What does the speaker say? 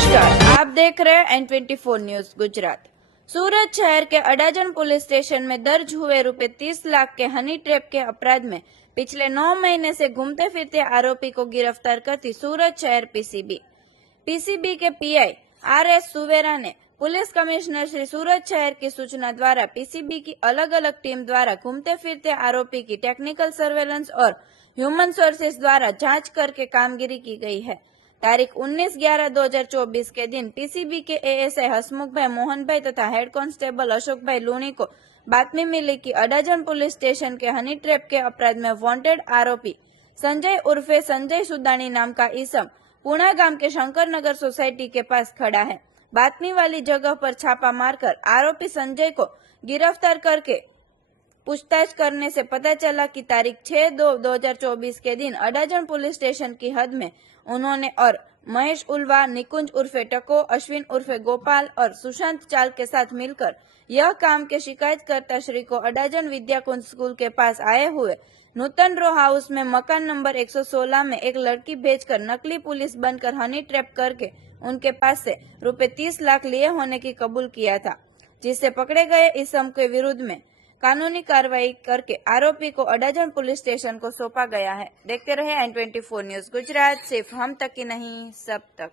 नमस्कार, आप देख रहे हैं N24 न्यूज गुजरात। सूरत शहर के अडाजन पुलिस स्टेशन में दर्ज हुए ₹30 लाख के हनी ट्रैप के अपराध में पिछले 9 महीने से घूमते फिरते आरोपी को गिरफ्तार करती सूरत शहर पीसीबी के पीआई RS सुवेरा ने पुलिस कमिश्नर श्री सूरत शहर की सूचना द्वारा पीसीबी की अलग अलग टीम द्वारा घूमते फिरते आरोपी की टेक्निकल सर्वेलेंस और ह्यूमन सोर्सेस द्वारा जांच करके कामगिरी की गई है। तारीख 19/11/2024 के दिन पीसीबी के एएसआई हसमुख भाई मोहन भाई तथा हेड कांस्टेबल अशोक भाई लूणी को बातमी मिली कि अडाजन पुलिस स्टेशन के हनी ट्रैप के अपराध में वांटेड आरोपी संजय उर्फे संजय सुदानी नाम का ईसम पुणा गांव के शंकरनगर सोसाइटी के पास खड़ा है। बातमी वाली जगह पर छापा मारकर आरोपी संजय को गिरफ्तार करके पूछताछ करने से पता चला कि तारीख 6/2/2024 के दिन अडाजन पुलिस स्टेशन की हद में उन्होंने और महेश उल्वा, निकुंज उर्फे टको, अश्विन उर्फे गोपाल और सुशांत चाल के साथ मिलकर यह काम के शिकायतकर्ता श्री को अडाजन विद्याकुंज स्कूल के पास आए हुए नूतन रो हाउस में मकान नंबर 116 में एक लड़की भेजकर नकली पुलिस बनकर हनी ट्रैप करके उनके पास से ₹30 लाख लिए होने की कबूल किया था, जिससे पकड़े गए इसम के विरुद्ध में कानूनी कार्रवाई करके आरोपी को अडाजन पुलिस स्टेशन को सौंपा गया है। देखते रहे N24 न्यूज गुजरात, सिर्फ हम तक ही नहीं सब तक।